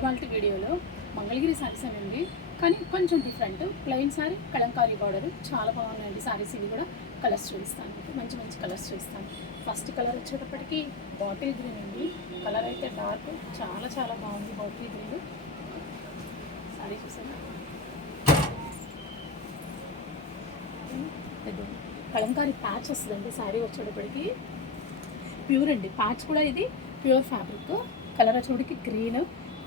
ఇవాల్టి వీడియోలో మంగళగిరి శారీస్ అండి, కానీ కొంచెం different. Plain sari, Kalamkari border, చాలా బాగున్నాయండి శారీస్. ఇవి కూడా కలర్స్ చూపిస్తాను, మంచి మంచి కలర్స్ చూపిస్తాను. ఫస్ట్ కలర్ వచ్చేటప్పటికి బాటిల్ గ్రీన్ అండి. కలర్ అయితే డార్క్, చాలా చాలా బాగుంది బాటిల్ గ్రీన్. శారీ చూసాను, కలంకారీ ప్యాచ్ వస్తుందండి శారీ వచ్చేటప్పటికి. ప్యూర్ అండి, ప్యాచ్ కూడా ఇది ప్యూర్ ఫ్యాబ్రిక్. కలర్ వచ్చేటప్పటికి గ్రీన్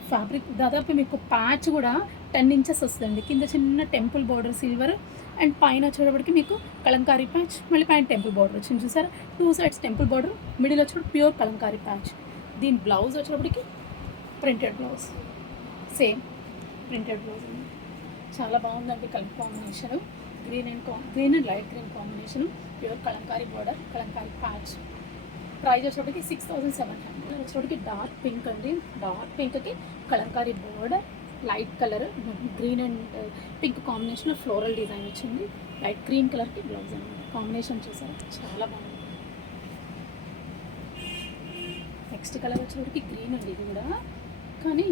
ఫ్యాబ్రిక్. దాదాపు మీకు ప్యాచ్ కూడా 10 ఇంచెస్ వస్తుందండి. కింద చిన్న టెంపుల్ బార్డర్ సిల్వర్, అండ్ పైన వచ్చేటప్పటికి మీకు కలంకారీ ప్యాచ్, మళ్ళీ పైన టెంపుల్ బార్డర్ వచ్చింది చూసారా. 2 సైడ్స్ టెంపుల్ బార్డర్, మిడిల్ వచ్చేటప్పుడు ప్యూర్ కలంకారీ ప్యాచ్. దీని బ్లౌజ్ వచ్చేటప్పటికి printed blouse, same printed blouse అండి. చాలా బాగుందండి colour combination. Green and light green combination, pure Kalamkari border, Kalamkari patch. Price వచ్చేటప్పటికి 6700. వచ్చేటప్పటికి డార్క్ పింక్ అండి. డార్క్ పింక్కి Kalamkari border, light colour green and pink combination floral design వచ్చింది. లైట్ గ్రీన్ కలర్కి బ్లౌజ్ అండి. కాంబినేషన్ చూసారా, చాలా బాగుంది. నెక్స్ట్ కలర్ వచ్చేటప్పటికి గ్రీన్ అండి. ఇది కూడా కానీ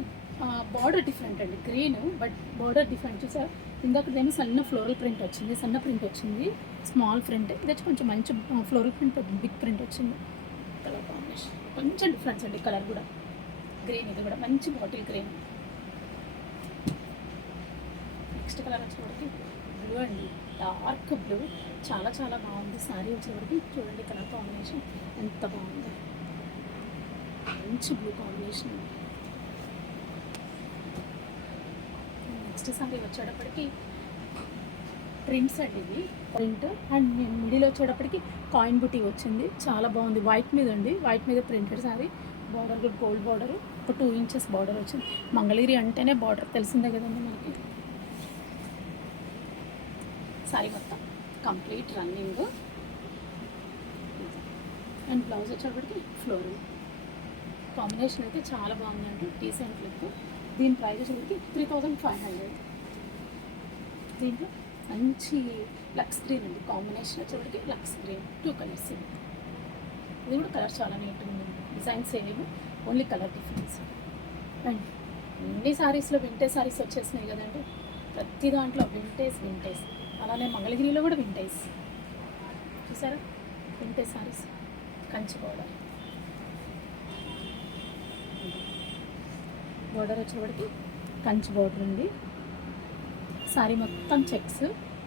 బార్డర్ డిఫరెంట్ అండి. గ్రీన్ బట్ బార్డర్ డిఫరెంట్ చూసారా. ఇందాకదేమో సన్న ఫ్లోరల్ ప్రింట్ వచ్చింది, సన్న ప్రింట్ వచ్చింది, స్మాల్ ప్రింట్. ఇది వచ్చి కొంచెం మంచి ఫ్లోరల్ ప్రింట్, బిగ్ ప్రింట్ వచ్చింది. కలర్ కాంబినేషన్ కొంచెం డిఫరెన్స్ అండి. కలర్ కూడా గ్రీన్, ఇది కూడా మంచి బాటిల్ గ్రీన్. నెక్స్ట్ కలర్ వచ్చేవాడికి బ్లూ అండి, డార్క్ బ్లూ. చాలా చాలా బాగుంది శారీ వచ్చేవాడికి. చూడండి కలర్ కాంబినేషన్ ఎంత బాగుంది, మంచి బ్లూ కాంబినేషన్. నెక్స్ట్ శారీ వచ్చేటప్పటికి ప్రింట్స్ అండి. ఇవి ప్రింట్ అండ్ మిడిల్ వచ్చేటప్పటికి కాయిన్ బుటీ వచ్చింది, చాలా బాగుంది. వైట్ మీద అండి, వైట్ మీద ప్రింటెడ్ శారీ. బార్డర్ కూడా గోల్డ్ బార్డర్, ఒక 2 ఇంచెస్ బార్డర్ వచ్చింది. మంగళగిరి అంటేనే బార్డర్ తెలిసిందే కదండి మనకి. శారీ మొత్తం కంప్లీట్ రన్నింగ్. అండ్ బ్లౌజ్ వచ్చేటప్పటికి ఫ్లోరల్. కాంబినేషన్ అయితే చాలా బాగుందండి, డీసెంట్ లుక్. దీని ప్రైస్ వచ్చేటప్పటికి 3500. దీంట్లో మంచి లక్స్ గ్రీన్ అండి. కాంబినేషన్ వచ్చేటప్పటికి లక్స్ గ్రీన్, 2 కలర్స్. ఇది కూడా కలర్ చాలా నీట్గా ఉంది. Design same, only colour difference. And అన్ని శారీస్లో వింటేజ్ శారీస్ వచ్చేసినాయి కదండి. ప్రతి దాంట్లో వింటేజ్. అలానే మంగళగిరిలో కూడా వింటేజ్ చూసారా. Vintage saris, Kanchi border. Border వచ్చేటప్పటికి కంచి బార్డర్ ఉంది. శారీ మొత్తం checks,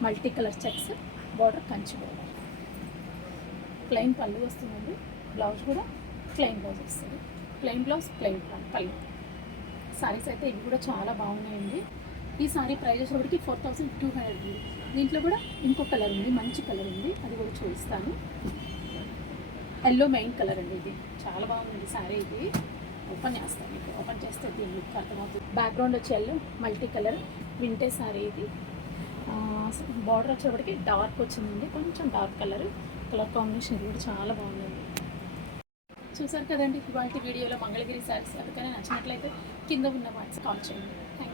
multi colour checks, border Kanchi border. Plain పళ్ళు వస్తుందండి. బ్లౌజ్ కూడా ప్లెయిన్ బ్లౌజ్ వస్తుంది. ప్లెయిన్ బ్లౌజ్, ప్లెయిన్ పళ్ళు. శారీస్ అయితే ఇవి కూడా చాలా బాగున్నాయండి. ఈ శారీ ప్రైస్ వచ్చేటప్పటికి 4200 ఉంది. దీంట్లో కూడా ఇంకో కలర్ ఉంది, మంచి కలర్ ఉంది, అది కూడా చూపిస్తాను. ఎల్లో మెయిన్ కలర్ అండి. ఇది చాలా బాగుంది శారీ. ఇది ఓపెన్ చేస్తాను, మీకు ఓపెన్ చేస్తే దీని లుక్ అర్థమవుతుంది. బ్యాక్గ్రౌండ్ వచ్చి yellow, multi colour, vintage sari. ఇది బార్డర్ వచ్చేటప్పటికి డార్క్ వచ్చిందండి, కొంచెం డార్క్ కలర్ కాంబినేషన్. ఇది కూడా చాలా బాగుందండి. చూసారు కదండి ఇవాళ వీడియోలో మంగళగిరి శారీస్. అందుకని నచ్చినట్లయితే కింద ఉన్న వాట్స్ కాల్ చేయండి. Thank you.